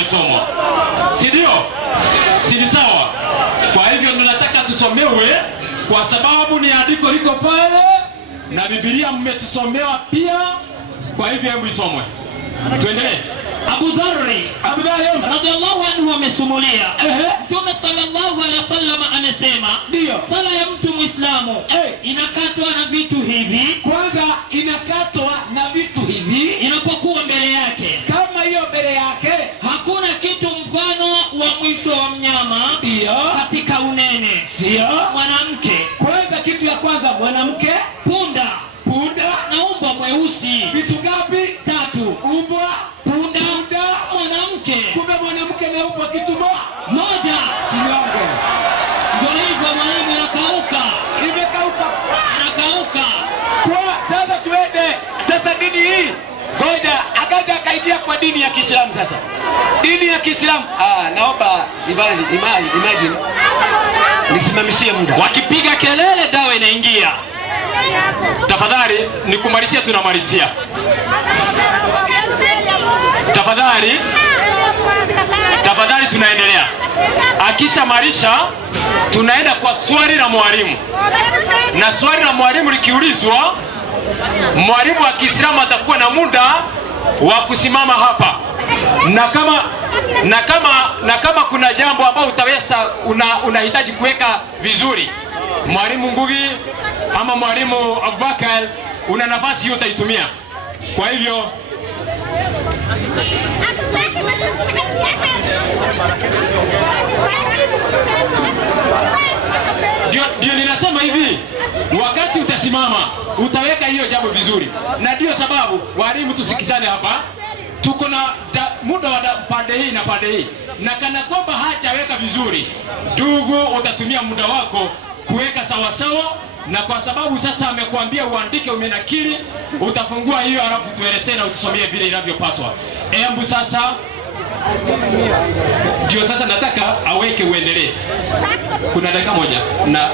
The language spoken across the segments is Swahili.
imesomwa, si ndio? Si sawa? Kwa hivyo tunataka tusomewe, kwa sababu ni andiko liko pale na Biblia mmetusomewa pia. Kwa hivyo hebu isomwe, tuendelee. Abu Dharri radhiallahu anhu amesumulia, Mtume sallallahu alaihi wasallam amesema, ndio sala ya mtu Muislamu inakatwa na vitu hivi. Kwanza inakatwa na vitu hivi inapokuwa mbele yake. Kama hiyo mbele yake hakuna kitu mfano wa mwisho wa mnyama, ndio katika unene, sio mwanamke. Kwanza kitu ya kwanza mwanamke, punda na umbwa mweusi. Vitu ngapi? 3. Umbwa, punda, mwanamke. Kumbe mwanamke na umbwa kitu moja. Kinyonge. Ndio hivyo mwalimu, inakauka. Imekauka. Inakauka. Kwa sasa tuende. Sasa dini hii ngoja akaja akaingia kwa dini ya Kiislamu sasa. Dini ya Kiislamu. Naomba imagine. Nisimamishie muda. Wakipiga kelele dawa inaingia. Tafadhali nikumalizia, tunamalizia. Tafadhali tunaendelea. Akisha marisha tunaenda kwa swali la mwalimu. Na swali la mwalimu likiulizwa, mwalimu wa Kiislamu atakuwa na muda wa kusimama hapa. Na kama kuna jambo ambalo utaweza unahitaji kuweka vizuri, mwalimu Ngugi ama mwalimu Abubakar, una nafasi hiyo utaitumia. Kwa hivyo ndio ninasema hivi, wakati utasimama utaweka hiyo jambo vizuri. Na ndio sababu walimu tusikizane hapa, tuko na muda wa pande hii na pande hii, na kana kwamba hajaweka vizuri, ndugu, utatumia muda wako kuweka sawa sawa. Na kwa sababu sasa amekuambia uandike, umenakili, utafungua hiyo alafu tuelezee na utusomie vile inavyopaswa. Hebu sasa ndio sasa nataka aweke uendelee. Kuna dakika moja na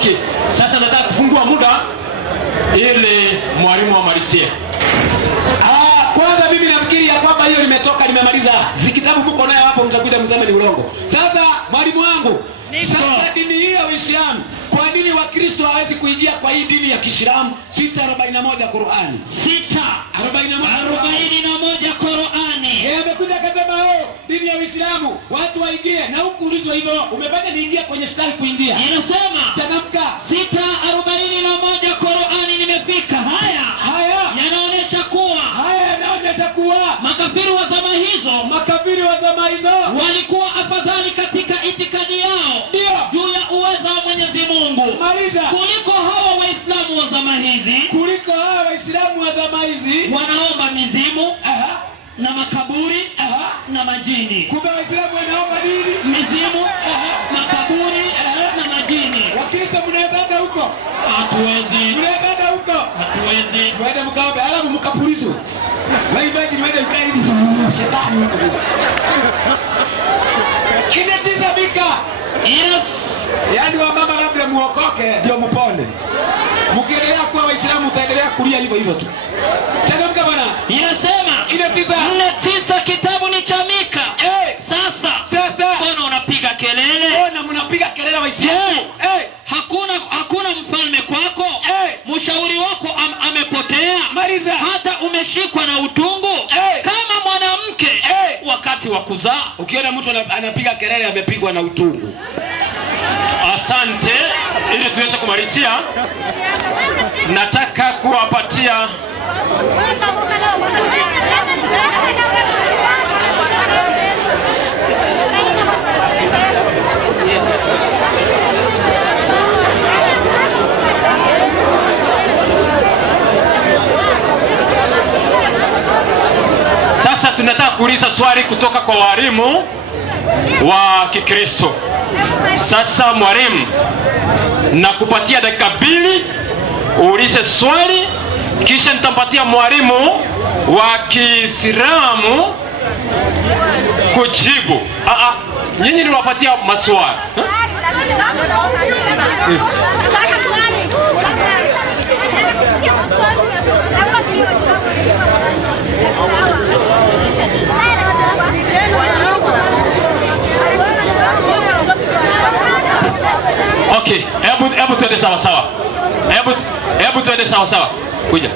Okay. Sasa nataka kufungua muda ili mwalimu amalizie. Kwanza mimi nafikiri ya kwamba hiyo nimemaliza. Zikitabu mko nayo hapo, mtakuja mseme ni urongo. Sasa mwalimu wangu, sasa dini hii ya Uislamu, kwa nini Wakristo hawezi kuingia kwa hii dini ya Kiislamu? 641 Qur'ani. 641 Qur'ani. Amekuja akasema dini ya Uislamu watu waingie, na huku ulizwa hivyo, umefanya niingia kwenye stari kuingia. Inasema changamka. 641 Qur'ani nimefika. Haya yanaonyesha kuwa makafiri wa zama hizo walikuwa afadhali katika itikadi yao juu ya uwezo wa Mwenyezi Mungu kuliko hawa Waislamu wa zama hizi. Wanaomba mizimu na makaburi na majini. Kumbe Waislamu wanaomba nini? Mizimu, makaburi na majini. Wakristo mnaenda huko? Hatuwezi. Mnaenda huko? Hatuwezi. Mwende mkaombe, alafu mkapulizo. Waibaji mwende ukae hivi. Shetani huko. Inatizamika. Yes. Yaani wamama labda muokoke ndio mpone. Mkiendelea kuwa Waislamu utaendelea kulia hivyo tu. Changamka bwana. Inasema 4:9 kitabu ni cha Mika. Sasa mbona unapiga kelele? Mbona mnapiga kelele Waislamu? Hakuna mfalme kwako. Mshauri wako amepotea. Maliza. Hata umeshikwa na utungu. Kama mwanamke wakati wa kuzaa. Ukiona mtu anapiga kelele amepigwa na utungu. Asante. Ili tuweze kumalizia, nataka kuwapatia kuuliza swali kutoka kwa walimu wa Kikristo. Sasa mwalimu, nakupatia dakika 2 uulize swali, kisha nitampatia mwalimu wa Kiislamu kujibu. Nyinyi niwapatia maswali. Okay, hebu tuende sawa sawa. Hebu tuende sawa sawa. Kuja.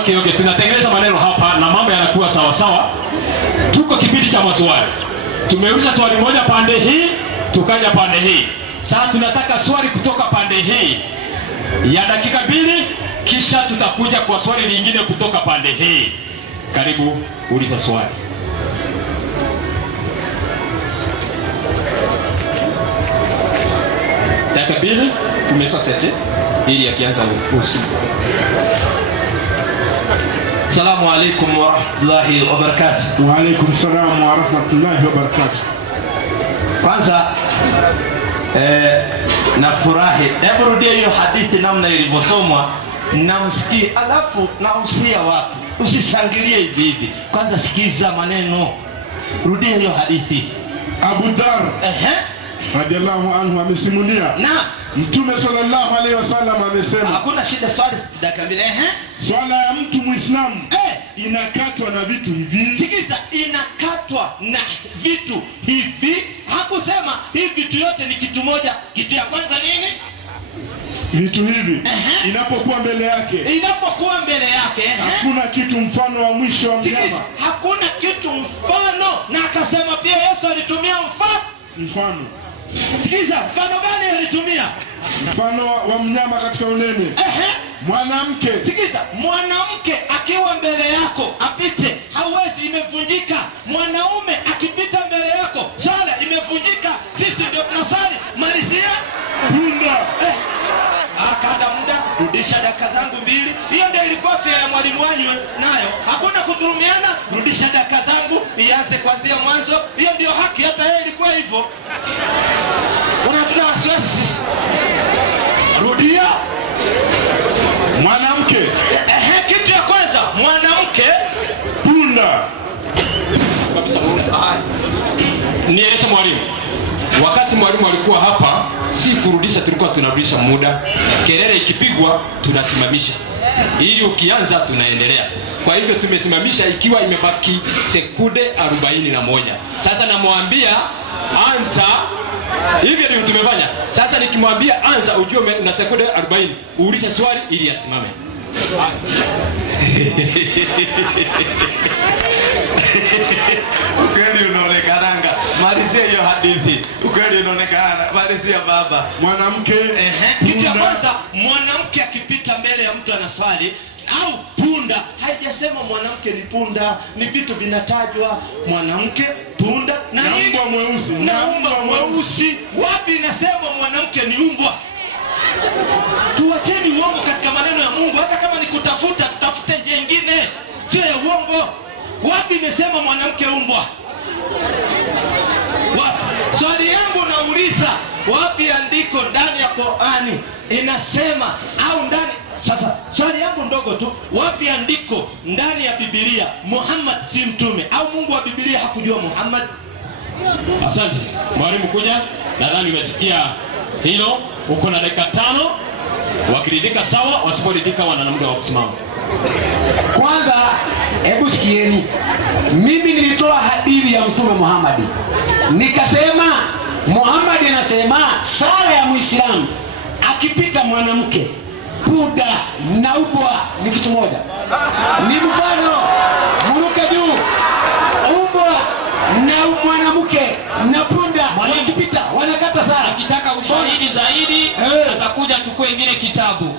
Okay, tunatengeneza maneno hapa na mambo yanakuwa sawa sawa. Tuko kipindi cha maswali. Tumeuliza swali moja pande hii, tukaja pande hii. Sasa tunataka swali kutoka pande hii ya dakika 2, kisha tutakuja kwa swali lingine kutoka pande hii. Karibu, uliza swali. Dakika 2 tumesasete ili akianza usiku. Assalamu alaikum wa rahmatullahi wa barakatuh. Wa alaikum salam wa rahmatullahi wa barakatuh. Kwanza nafurahi. Hebu rudia hiyo hadithi namna ilivyosomwa na msikie, alafu nausia watu. Usishangilie hivi hivi. Kwanza sikiza maneno. Rudia hiyo hadithi. Abu Dhar radiyallahu anhu amesimulia. Na Mtume sallallahu alaihi wasallam amesema, hakuna shida, swali dakika 2. Swala ya mtu Muislamu inakatwa na vitu hivi. Sikiza, inakatwa na vitu hivi. Hakusema hivi vitu yote ni kitu moja. Kitu ya kwanza nini? Vitu hivi inapokuwa mbele yake. Inapokuwa mbele yake, hakuna kitu mfano wa mwisho wa mnyama. Sikiza, hakuna kitu mfano. Na akasema pia Yesu alitumia mfano. Sikiza, mfano gani alitumia? Mfano wa mnyama katika unene. Mwanamke. Sikiza, mwanamke akiwa mbele yako apite, hauwezi, imevunjika. Mwanaume akipita mbele yako, swala imevunjika. Sisi ndio tunasali. Malizia punda. Akata muda, rudisha dakika zangu 2. Hiyo ndio ilikuwa fia ya mwalimu wanyu nayo. Hakuna kudhulumiana, rudisha dakika zangu, ianze kuanzia mwanzo. Hiyo ndio haki, hata yeye ilikuwa hivyo. Unatuna wasiwasi. Rudia. Mwanamke. Kitu ya kwanza, mwanamke, punda. Nieleze mwalimu. Wakati mwalimu alikuwa hapa, si kurudisha, tulikuwa tunarudisha muda. Kelele ikipigwa tunasimamisha, ili ukianza tunaendelea. Kwa hivyo tumesimamisha ikiwa imebaki sekunde 41. Sasa namwambia anza, hivyo ndio tumefanya. Sasa nikimwambia anza, ujue una sekunde 40, uulize swali ili asimame. Ukweli unaonekananga. Malizia hiyo hadithi. Ukweli unaonekana. Malizia baba. Mwanamke. Kitu ya kwanza, mwanamke akipita mbele ya mtu anaswali au punda. Haijasema mwanamke ni punda, ni vitu vinatajwa. Mwanamke, punda na mbwa mweusi. Na mbwa mweusi. Wapi inasema mwanamke ni mbwa? Tuacheni uongo katika maneno ya Mungu. Hata kama ni kutafuta, tutafute njia nyingine, sio ya uongo. Wapi imesema mwanamke mbwa? Wapi? Swali yangu nauliza, wapi andiko ndani ya Qur'ani inasema, au ndani? Sasa swali yangu ndogo tu, wapi andiko ndani ya Biblia Muhammad si mtume, au Mungu wa Biblia hakujua Muhammad? Asante mwalimu, kuja. Nadhani umesikia hilo. Uko na dakika 5. Wakiridhika sawa, wasiporidhika wana muda wa kusimama. Kwanza hebu sikieni, mimi nilitoa hadithi ya Mtume Muhammad, nikasema Muhammad anasema sala ya Muislamu akipita mwanamke, buda na ubwa ni kitu moja. Ni mfano, muruke juu, ubwa na mwanamke na punda wakipita wanakata sala. Akitaka ushahidi zaidi atakuja chukue ingine kitabu.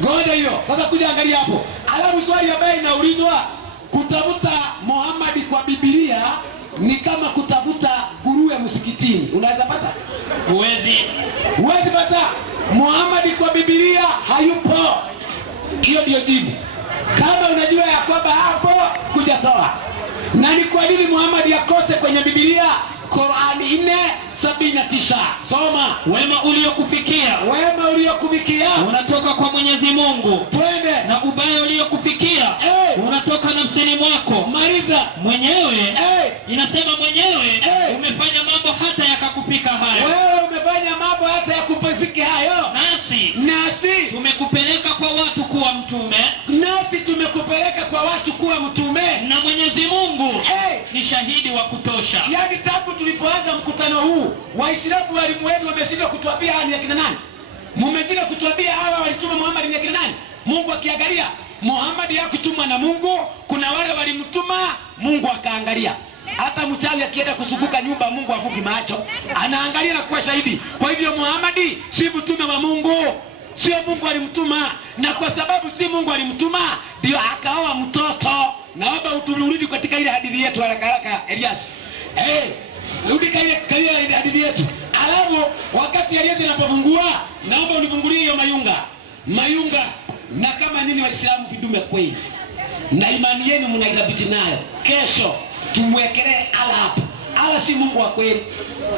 Ngoja hiyo. Sasa kuja angalia hapo. Alafu swali ambaye inaulizwa, kutafuta Muhammad kwa Biblia ni kama kutafuta nguruwe msikitini. Unaweza pata? Huwezi pata. Muhammad kwa Biblia hayupo. Hiyo ndio jibu. Kama unajua ya kwamba hapo, kuja toa. Na ni kwa nini Muhammad akose kwenye Biblia? Qur'ani 4:79. Soma. Wema uliokufikia unatoka kwa Mwenyezi Mungu. Twende. Na ubaya uliokufikia unatoka nafsini mwako. Maliza. Mwenyewe inasema mwenyewe umefanya mambo hata yakakufika hayo. Wewe umefanya mambo hata yakupifika hayo. Nasi tumekupeleka kwa watu kuwa mtume. Na Mwenyezi Mungu ni shahidi wa kutosha. Yaani tangu tulipoanza mkutano huu, Waislamu walimu wenu wameshindwa kutuambia ni akina nani? Mmeshindwa kutuambia hawa walituma Muhammad ni akina nani? Mungu akiangalia, Muhammad hakutumwa na Mungu, kuna wale walimtuma, Mungu akaangalia. Hata mchawi akienda kuzunguka nyumba, Mungu afuki macho, anaangalia na kuwa shahidi. Kwa hivyo Muhammad si mtume wa Mungu, sio Mungu alimtuma, na kwa sababu si Mungu alimtuma ndio akaoa mtoto. Naomba uturudi katika ile hadithi yetu haraka Elias. Rudi katika ile hadithi yetu. Alafu wakati Elias anapofungua, naomba unifungulie hiyo mayunga. Na kama nyinyi Waislamu vidume kweli, na imani yenu mnaidhabiti nayo, kesho tumwekelee Allah hapa. Allah si Mungu wa kweli.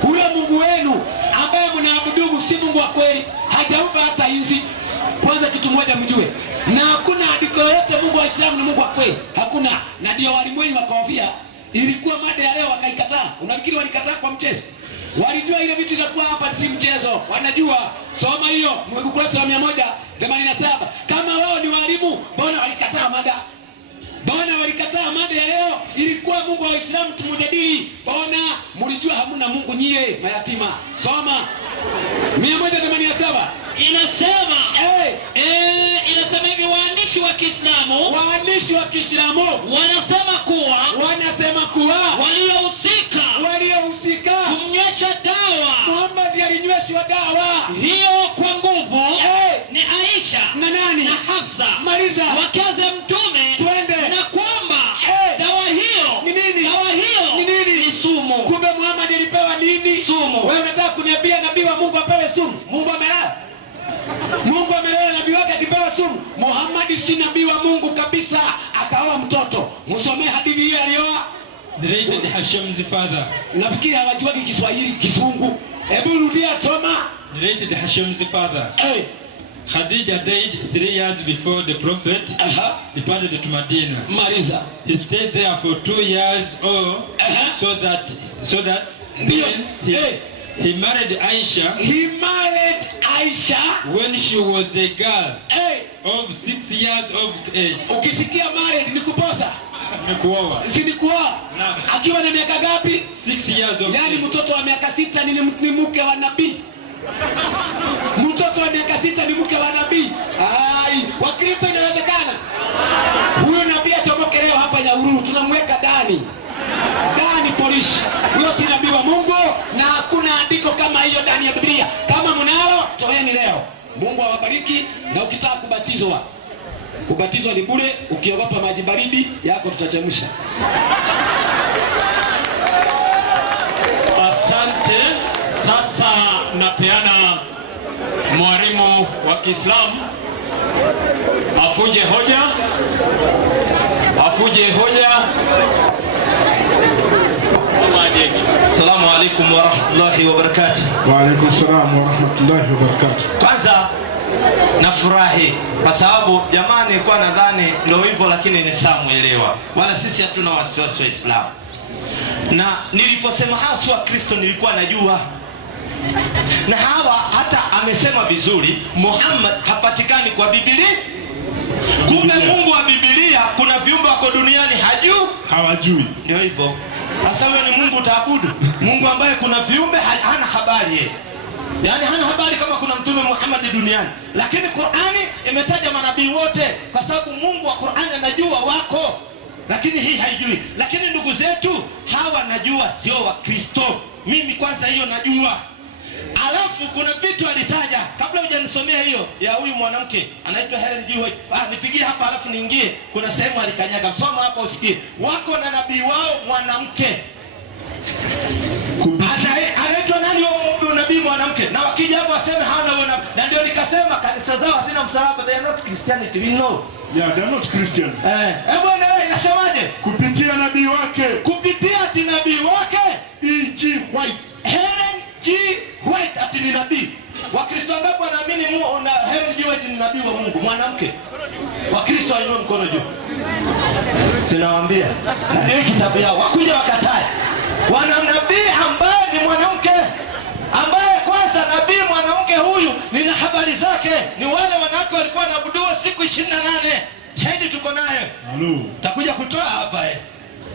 Huyo Mungu wenu ambaye mnaabudu si Mungu wa kweli. Hajaumba hata inzi. Kwanza kitu moja mjue, na hakuna andiko yote Mungu wa Islam ni Mungu wa kweli. Hakuna. Na ndio walimwengu wakawafia. Ilikuwa mada ya leo wakaikataa. Unafikiri walikataa kwa mchezo? Walijua ile vitu inakuwa hapa si mchezo. Wanajua. Soma hiyo ukurasa wa 187. Kama wao ni walimu, mbona walikataa mada? Mbona walikataa mada ya leo? Ilikuwa Mungu wa Uislamu tumjadili. Mbona mlijua hamna Mungu nyie mayatima? Soma 187. Inasema inasema hivi, waandishi wa Kiislamu wanasema kuwa waliohusika kumnywesha dawa Muhammad alinyweshwa dawa hiyo kwa nguvu ni Aisha na nani? Na Hafsa. Maliza. Wakaze Mtume. Twende. Na kwamba dawa hiyo ni nini? Ni sumu. Kumbe Muhammad alipewa nini? Sumu. Wewe unataka kuniambia nabii wa Mungu apewe sumu? Mungu amelala nabii wake akipewa sumu? Muhammad si nabii wa Mungu kabisa, akaoa mtoto. Msomee hadithi hiyo alioa. Related Hashem's father. Nafikiri hawajuagi Kiswahili, Kizungu. Hebu rudia Toma. Related Hashem's father. Khadija died 3 years before the prophet departed to Medina. Maliza. He stayed there for 2 years so that he married Aisha. He married Aisha when she was a girl of 6 years of age. Ukisikia married ni kuposa. Nikuoa. Si nikuoa. Akiwa na miaka gapi? 6 years of yani age. Mtoto wa miaka 6 ni mke wa nabii. Mtoto wa miaka 6 ni mke wa nabii. Wakristo inawezekana. Huyo nabii achomoke leo hapa Nyahururu, tunamweka ndani polisi. Huyo si nabii wa Mungu, na hakuna andiko kama hiyo ndani ya Biblia. Kama mnalo, toeni leo. Mungu awabariki. Na ukitaka kubatizwa ni bure. Ukiogopa maji baridi yako tutachemsha. Asante. Sasa napeana mwalimu wa Kiislamu afuje hoja. Assalamu alaikum wa rahmatullahi wa barakatuh. Wa alaikum salam wa rahmatullahi wa barakatuh. Kwanza nafurahi kwa sababu jamani, nilikuwa nadhani ndio hivyo, lakini ni samuelewa. Wala sisi hatuna wasiwasi wa Islam. Na niliposema hasa wa Kristo nilikuwa najua. Na hawa hata amesema vizuri, Muhammad hapatikani kwa Biblia. Kumbe Mungu wa Biblia kuna viumbe wako duniani hawajui. Hawajui. Ndio hivyo. Sasa wewe ni Mungu utaabudu? Mungu ambaye kuna viumbe hana habari yeye. Yaani hana habari kama kuna mtume Muhammad duniani. Lakini Qur'ani imetaja manabii wote kwa sababu Mungu wa Qur'ani anajua wako. Lakini hii haijui. Lakini ndugu zetu hawa najua sio wa Kristo. Mimi kwanza hiyo najua. Alafu kuna vitu alitaja kabla hujanisomea hiyo ya huyu mwanamke anaitwa Helen G. White. Nipigie hapa alafu niingie. Kuna sehemu alikanyaga. Soma hapa usikie. Wako na nabii wao mwanamke. Anaitwa nani huyo nabii mwanamke? Na wakija hapo waseme hana wana. Na ndio nikasema kanisa zao hazina msalaba. They are not Christianity. We know. Yeah, they are not Christians. Hebu endelea inasemaje? Kupitia nabii wake. Kupitia nabii wake E.G. White. Helen G. White ati ni nabii. Wakristo ngapi wanaamini na Helen G. White ni nabii wa Mungu mwanamke? Wakristo wainua mkono juu. Sinawaambia. Na hii kitabu yao wakuja wakatae. Wana nabii ambaye ni mwanamke. Ambaye kwanza nabii mwanamke huyu nina habari zake. Ni wale wanawake walikuwa wanaabudiwa siku 28. Shahidi tuko naye. Takuja kutoa hapa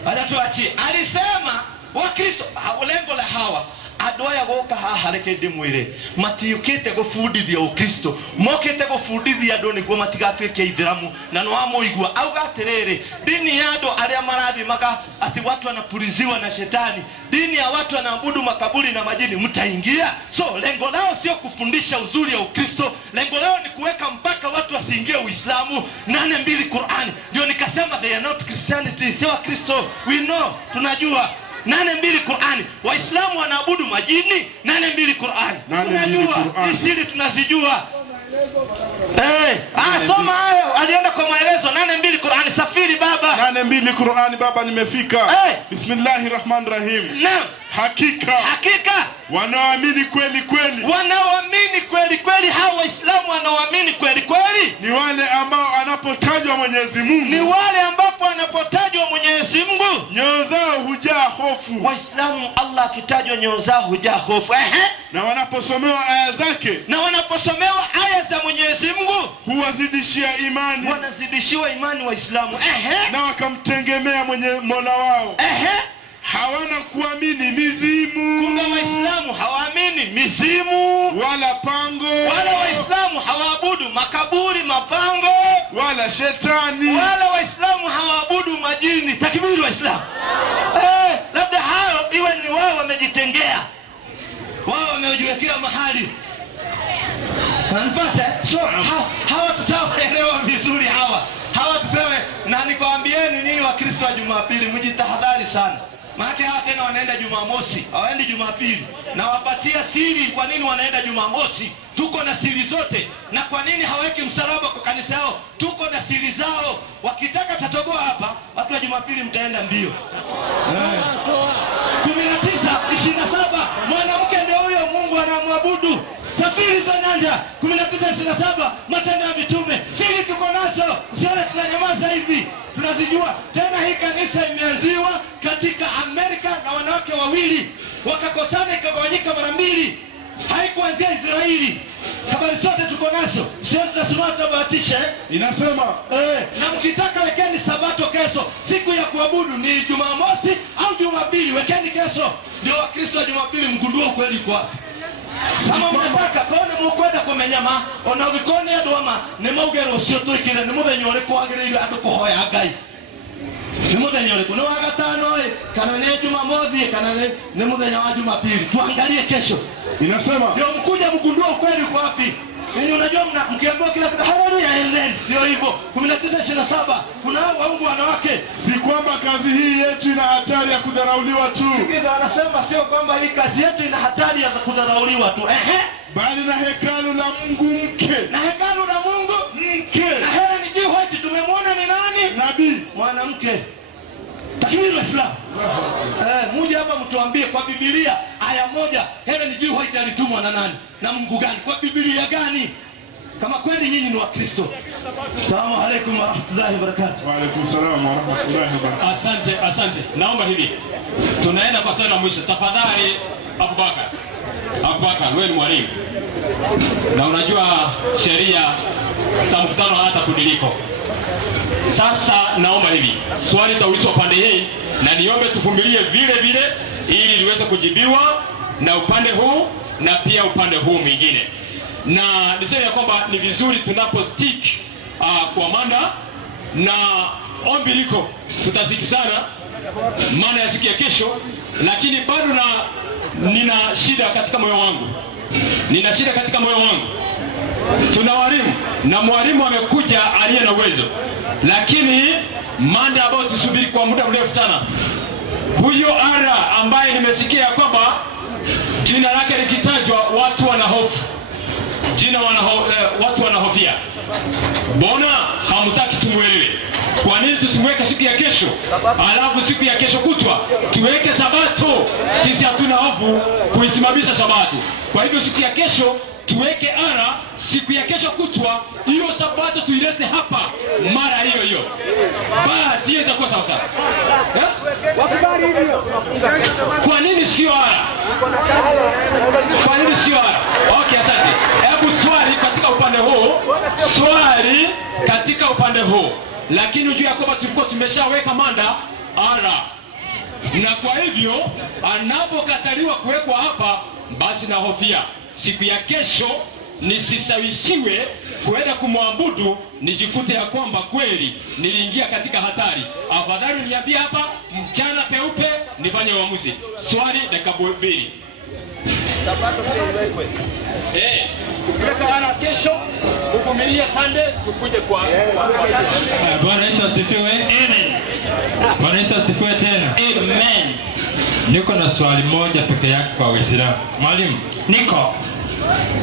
Acha tuachie. Alisema Wakristo lengo la hawa adoya goka haha reke ndimwire matiukite gufundithia ukristo mokite gufundithia andu niguo matigatwike ithiramu na no amuigua auga atiriri dini ya andu aria marathimaga ati watu wanapuliziwa na shetani, dini ya watu wanaabudu makaburi na majini, mtaingia? So lengo lao sio kufundisha uzuri ya Ukristo, lengo lao ni kuweka mpaka watu wasiingie Uislamu. 8:2 Qur'ani. Ndio nikasema they are not Christianity, sio Kristo. We know, tunajua 8:2 Qur'ani. Waislamu wanaabudu majini. 8:2 Qur'ani. Tunajua, sisi tunazijua. Soma hayo. Alienda kwa maelezo 8:2 Qur'ani. Safiri baba. 8:2 Qur'ani baba, nimefika. Bismillahirrahmanirrahim. Naam. Hakika wanaoamini kweli kweli. Wanaoamini kweli kweli, hao Waislamu wanaoamini kweli kweli ni wale ambao anapotajwa Mwenyezi Mungu, ni wale ambapo anapotajwa Mwenyezi Mungu nyoyo zao hujaa hofu. Waislamu Allah akitajwa nyoyo zao hujaa hofu. Na wanaposomewa aya zake, na wanaposomewa aya za Mwenyezi Mungu huwazidishia imani, wanazidishiwa imani Waislamu. Na wakamtegemea Mola wao. Hawana kuamini mizimu. Kumbe Waislamu hawaamini mizimu wala pango, wala Waislamu hawaabudu makaburi, mapango, wala shetani, wala Waislamu hawaabudu majini. Takbiri Waislamu. Labda hao iwe ni wao wamejitengea, wao wamejiwekea mahali. Unapata? So hawa tutaelewa vizuri hawa tuseme. Na nikwambieni ninyi Wakristo wa Jumapili mjitahadhari sana. Maana hawa tena wanaenda Jumamosi, hawaendi Jumapili. Na wapatia siri kwa nini wanaenda Jumamosi. Tuko na siri zote. Na kwa nini haweki msalaba kwa kanisa yao? Tuko na siri zao. Wakitaka tatoboa hapa, watu wa Jumapili mtaenda mbio. 19:27 mwanamke ndio huyo Mungu anamwabudu. Safiri za nyanja 19:27 Matendo ya Mitume. Siri tuko nazo. Usione tunanyamaza hivi. Tunazijua. Tena hii kanisa imeanziwa katika Amerika na wanawake wawili wakakosana ikagawanyika mara mbili. Haikuanzia Israeli. Habari zote tuko nazo. Sio tunasema tubahatisha. Inasema na mkitaka wekeni Sabato kesho. Siku ya kuabudu ni Jumamosi au Jumapili, wekeni kesho. Ndio Wakristo wa Jumapili mgundua ukweli kwa. Sama mnataka kona mukwenda kumenyama ona gikone andu ama ni maugero ucio twikire ni muthenya uriku agiriire andu kuhoya Ngai. Ni muthenya uriku ni wa gatano kana ni Jumamosi kana ni muthenya wa Jumapili. Tuangalie kesho. Inasema ndio mkuja mgundua ukweli kwa wapi. Ninyi unajua mkiambiwa kila kitu haleluya amen, sio hivyo. 19:27 kuna waungu wanawake. Si kwamba kazi hii yetu ina hatari ya kudharauliwa tu. Sikiza, wanasema sio kwamba hii kazi yetu ina hatari ya kudharauliwa tu. Bali na hekalu la Mungu mke. Na hekalu la Mungu mke. Na Helen G. White tumemwona ni nani? Nabii mwanamke. Takbiri Waislamu. Mmoja hapa mtuambie kwa Biblia aya moja Helen G. White alitumwa na nani? Na Mungu gani? Kwa Biblia gani? Kama kweli nyinyi ni Wakristo. Asalamu alaykum wa rahmatullahi wa barakatuh. Wa alaykum salaam wa rahmatullahi wa barakatuh. Asante. Naomba hivi. Tunaenda kwa swali la mwisho. Tafadhali Abubakar, wewe ni mwalimu. Na unajua sheria za mkutano hata kudiliko. Sasa naomba hivi, swali taulizwa pande hii na niombe tuvumilie vile vile ili liweze kujibiwa na upande huu na pia upande huu mwingine. Na niseme ya kwamba ni vizuri tunapo stick kwa mada, na ombi liko tutazikisana maana ya siku ya kesho, lakini bado nina shida katika moyo wangu. Tuna walimu na mwalimu amekuja aliye na uwezo, lakini mada ambayo tusubiri kwa muda mrefu sana, huyo ara ambaye nimesikia kwamba jina lake likitajwa watu wanahofu, watu wanahofia. Mbona hamtaki tumuelewe? Kwa nini tusimweke siku ya kesho, alafu siku ya kesho kutwa tuweke Sabato? Sisi hatuna hofu kuisimamisha Sabato. Kwa hivyo siku ya kesho tuweke ara, siku ya kesho kutwa hiyo Sabato tuilete hapa mara hiyo hiyo. Basi hiyo itakuwa sawa sawa. Wakubali hivyo. Kwa nini sio ara? Okay, asante. Hebu swali katika upande huu. Lakini ujue kwamba tulikuwa tumeshaweka mada ara, na kwa hivyo anapokataliwa kuwekwa hapa, basi na hofia siku ya kesho nisishawishiwe kuenda kumwabudu, nijikute ya kwamba kweli niliingia katika hatari. Afadhali niambie hapa mchana peupe nifanye uamuzi. Swali dakika 2. Sabato pia iwekwe. Tukiweka ana kesho, uvumilie Sunday tukuje kwa. Bwana Yesu asifiwe. Amen. Bwana Yesu asifiwe tena. Amen. Niko na swali moja peke yake kwa Waislamu. Mwalimu, niko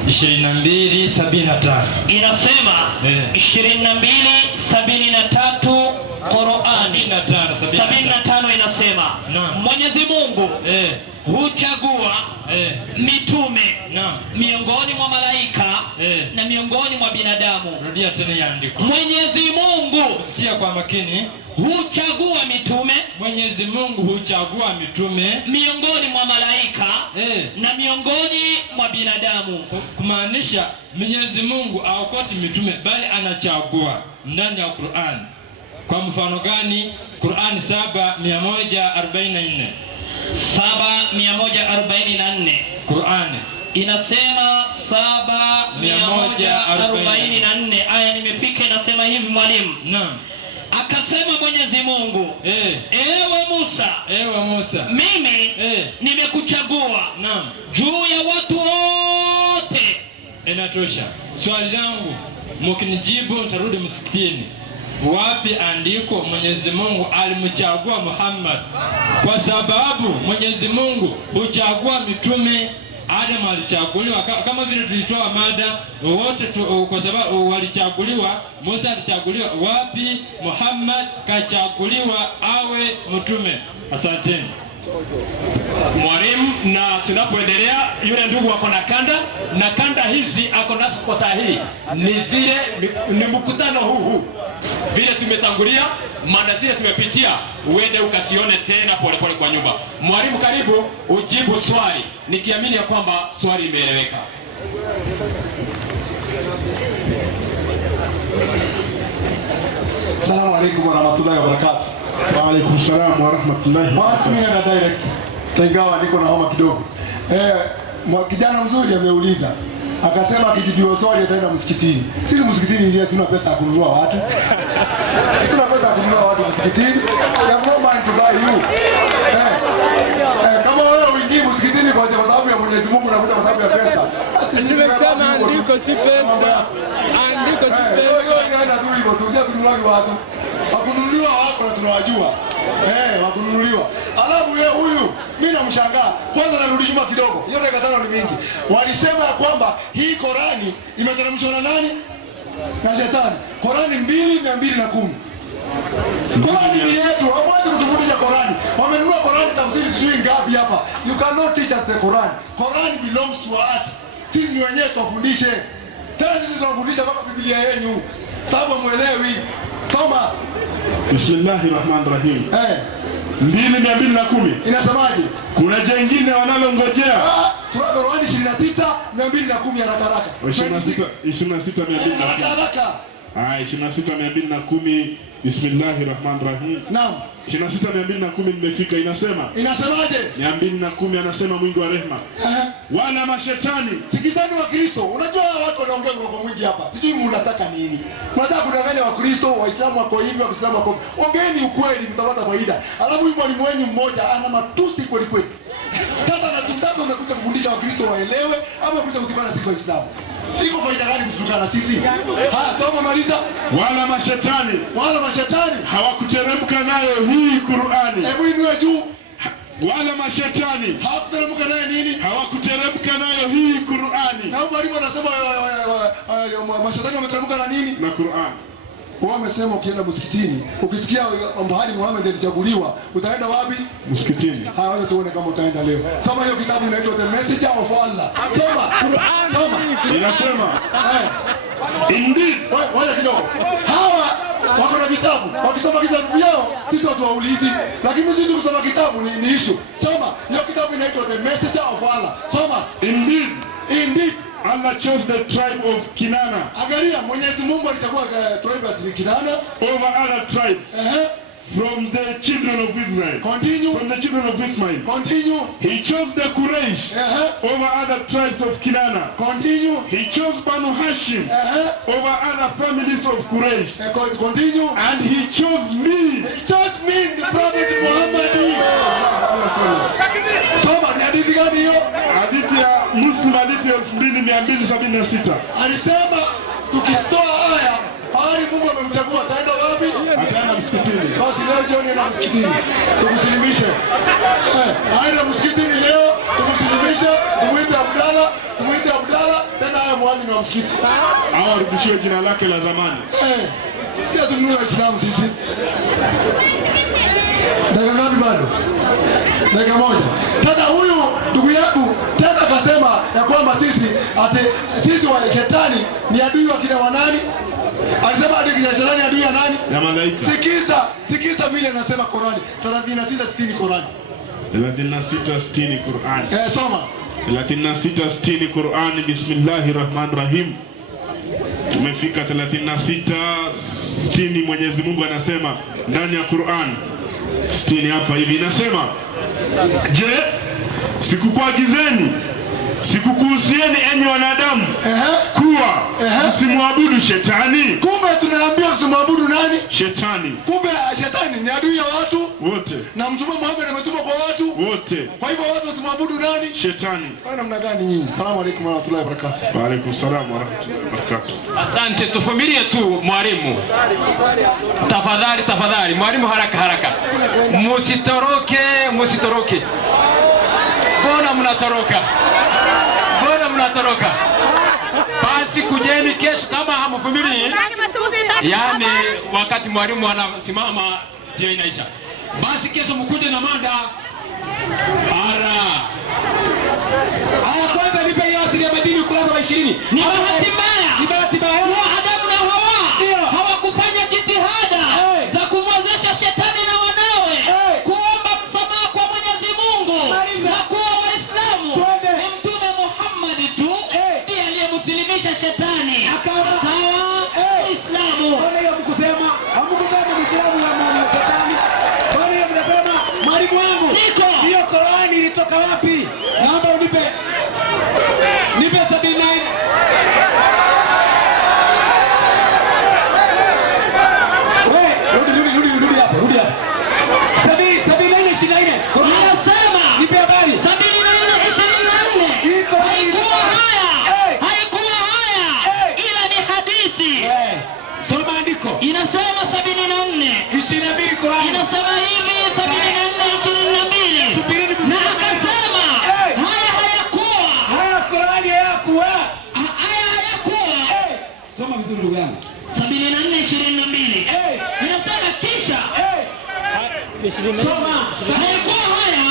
22:73 inasema 22:73 Qur'ani 75 inasema Mwenyezi Mungu huchagua mitume miongoni mwa malaika na miongoni mwa binadamu. Rudia tena andiko. Mwenyezi Mungu, sikia kwa makini, huchagua mitume. Mwenyezi Mungu huchagua mitume miongoni mwa malaika na miongoni mwa binadamu. Kumaanisha Mwenyezi Mungu haokoti mitume bali anachagua ndani ya Qur'an. Kwa mfano gani? Qur'an 7:144. 7:144 Qur'an inasema 7:144. Aya nimefika, inasema hivi mwalimu. Naam. Akasema Mwenyezi Mungu, ewe Musa, mimi nimekuchagua juu ya watu wote. Inatosha. Swali langu mkinijibu nitarudi msikitini. Wapi andiko Mwenyezi Mungu alimchagua Muhammad? Kwa sababu Mwenyezi Mungu huchagua mitume. Adam alichaguliwa kama vile tulitoa mada wote kwa sababu walichaguliwa. Musa alichaguliwa. Wapi Muhammad kachaguliwa awe mtume? Asanteni mwalimu. Na tunapoendelea, yule ndugu wako na kanda hizi ako nazo kwa sahihi, ni mkutano huu vile tumetangulia, mada zile tumepitia, uende ukasione tena pole pole kwa nyumba. Mwalimu, karibu ujibu swali, nikiamini ya kwamba swali imeeleweka. Assalamu alaykum wa rahmatullahi wa barakatuh. Wa alaykum salaam wa rahmatullahi wa barakatuh. Mimi na direct ingawa niko na homa kidogo. Kijana mzuri ameuliza, akasema akijibiwa swali ataenda msikitini. Sisi msikitini ndio tuna pesa ya kununua watu. Tuna pesa ya kununua watu msikitini. Ya mama to buy you. Kama wewe uingie msikitini kwa sababu ya Mwenyezi Mungu na kwa sababu ya pesa. Nimesema andiko si pesa. Andiko si pesa. Hiyo inaenda tu hivyo, tuuzie kununua watu. Wakununuliwa wako na tunawajua. Wakununuliwa. Alafu yeye huyu mimi namshangaa. Kwanza narudi nyuma kidogo. Hiyo dakika 5 ni mingi. Walisema ya kwamba hii Qurani imeteremshwa na nani? Na Shetani. Qurani 2:210. Qurani ni yetu. Hawezi kutufundisha Qurani. Wamenunua Qurani tafsiri sijui ngapi hapa. You cannot teach us the Quran. Quran belongs to us. Sisi ni wenyewe tuwafundishe. Tena sisi tunafundisha mpaka Biblia yenu. Sababu muelewi. Soma. Bismillahirrahmanirrahim. 2:210. Inasemaje? Kuna jengine wanalongojea. Tunazo Qurani 26:210 haraka haraka. 26:210. Haraka haraka. 26210 Bismillahirrahmanirrahim. Naam. 26210 nimefika, Inasemaje? 210 anasema mwingi wa rehema. Wala mashetani. Sikizani wa Kristo. Unajua watu wanaongea kwa mwingi hapa. Sijui mnataka nini. Mnataka kudanganya wa Kristo, Waislamu wako hivi, Waislamu wako. Ongeeni ukweli mtapata faida. Alafu huyu mwalimu wenu mmoja ana matusi kweli kweli. Sasa na tusasa unakuja kufundisha wa Kristo waelewe ama kuja kutukana sisi Waislamu. Iko faida gani kutukana sisi? Soma maliza. Wala mashetani hawakuteremka nayo hii Qur'ani. Hebu inue juu. Wala mashetani hawakuteremka nayo nini? Hawakuteremka nayo hii Qur'ani. Na mwalimu anasema mashetani wameteremka na nini? Na Qur'ani. Wao wamesema ukienda msikitini, ukisikia mahali Muhammad alichaguliwa, utaenda wapi? Msikitini. Wacha tuone kama utaenda leo. Soma hiyo kitabu inaitwa The Messenger of Allah. Soma. Inasema indeed. Wacha kidogo. Hawa wako na vitabu. Wakisoma vitabu vyao, sisi watu waulizi. Lakini sisi kusoma kitabu ni issue. Soma. Hiyo kitabu inaitwa The Messenger of Allah. Soma. Indeed. Allah chose the tribe of Kinana. Angalia, Mwenyezi Mungu alichagua tribe ya Kinana over other tribes. From the children of Israel. Continue. From the children of Ismail. Continue. He chose the Quraysh over other tribes of Kinana. Continue. He chose Banu Hashim over other families of Quraysh. Continue. And he chose me. He chose me, the Prophet Muhammad. Soma, ni hadithi gani hiyo? Hadithi ya Muslim, hadithi ya 2276. Alisema tukisitoa haya hali Mungu amemchagua ataenda wapi? Ataenda msikitini. Basi leo jioni na msikitini. Tukusilimishe. Aenda msikitini leo, tukusilimishe, tumuite Abdalla, tena haya muadhini wa msikiti. Hao arudishiwe jina lake la zamani. Pia tununue Waislamu sisi. Dakika ngapi bado? Dakika moja. Tena huyu ndugu yangu tena akasema ya kwamba sisi wa shetani ni adui wa kina wanani? Alisema adui ya shetani adui ya nani? Ya malaika. Sikiza vile anasema Qur'ani. 36:60 Qur'ani. 36:60 Qur'ani. Soma. 36:60 Qur'ani. Bismillahirrahmanirrahim. Tumefika 36:60. Mwenyezi Mungu anasema ndani ya Qur'an 60 hapa hivi inasema, je, sikukuhusieni enyi wanadamu kuwa msimwabudu shetani? Kumbe tunaambiwa usimwabudu nani? Shetani. Kumbe shetani ni adui ya watu wote, na Mtume Muhammad ametuma kwa watu wote. Kwa hivyo watu usimwabudu nani? Shetani. Kwa namna gani nyinyi? Asalamu alaykum wa rahmatullahi wa barakatuh. Wa alaykum salaam wa rahmatullahi wa barakatuh. Asante, tuvumilie tu mwalimu. Tafadhali mwalimu, haraka. Musitoroke. Mbona mnatoroka? Basi kujeni kesho kama hamvumilii. Yaani wakati mwalimu anasimama ndio inaisha. Basi kesho mkuje na mada. Kwanza nipe hiyo asili ya madini ukurasa wa 20. Ni bahati mbaya. Adamu na Hawa hawakufanya jitihada za kumwezesha shetani na wanawe kuomba msamaha kwa Mwenyezi Mungu na kuwa Waislamu. Ni Mtume Muhammad tu ndiye aliyemsilimisha shetani akawa Muislamu. Mbona hiyo mkusema Muislamu wa shetani? Mbona hiyo mnasema mwalimu wangu? Hiyo Qur'ani ilitoka wapi? Naomba unipe 79. Rudi hapa. 74. Anasema Nipe habari. 74:24. Haikuwa haya ila ni hadithi. Soma andiko. Inasema 22 Qur'ani. Inasema hivi 74:22. Na akasema haya Qur'ani hayakuwa. Soma vizuri ndugu yangu. 74:22. Inasema kisha Soma. haikuwa haya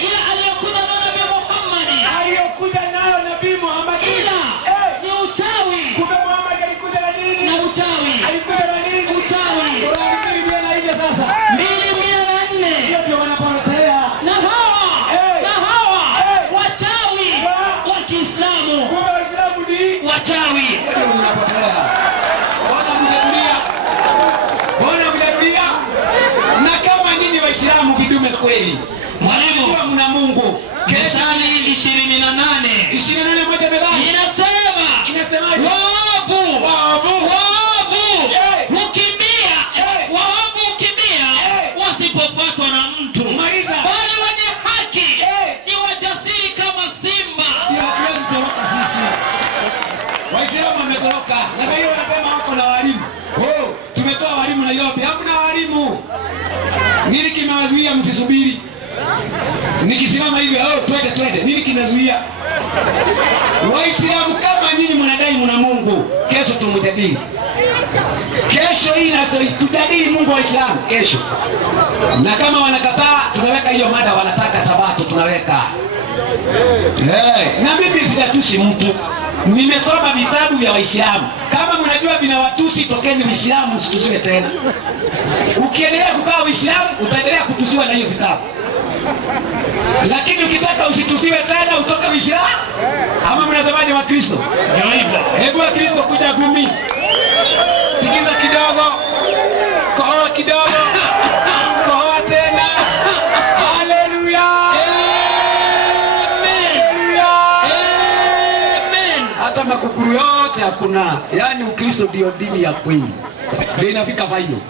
ila aliyokuja nayo Nabii Muhammad. Aliyokuja nayo Nabii Muhammad. Ila ni uchawi. Kumbe Muhammad alikuja na nini? Na uchawi. Alikuja na nini? Uchawi. Qur'ani 2:4 sasa. 2:4. Ndio wanapotea. Na hawa wachawi wa Kiislamu. Kumbe Waislamu ni wachawi. ndio wanapotea. Wana kweli. Mwalimu, mna Mungu. Mithali 28 moja Methali inasema waovu hukimbia, waovu hukimbia wasipofuatwa na mtu, bali wenye haki ni wajasiri kama simba. Hatuwezi toroka sisi. Waislamu wametoroka. Na sasa hiyo wanasema wako na walimu. Tumetoa walimu Nairobi. Hakuna walimu. Nini kimewazuia msisubiri? Nikisimama hivi, twende. Nini kinazuia? Waislamu kama nyinyi mnadai mna Mungu, kesho tumjadili. Kesho hii tujadili Mungu wa Uislamu kesho. Na kama wanakataa, tunaweka hiyo mada, wanataka sabato tunaweka. Na mimi sijatusi mtu. Nimesoma vitabu vya Waislamu. Kama mnajua vinawatusi, tokeni Uislamu, msitusiwe tena. Ukiendelea kukaa Uislamu, utaendelea kutusiwa na hiyo vitabu. Lakini ukitaka usitusiwe tena, utoka Uislamu. Ama mnasemaje wa Kristo? Ndio hivyo. Hebu wa Kristo kuja gumi. Tikiza kidogo. Kohoa kidogo. Kohoa tena. Haleluya. Hata makukuru yote hakuna. Yaani Ukristo ndio dini ya kweli. Ndio inafika final.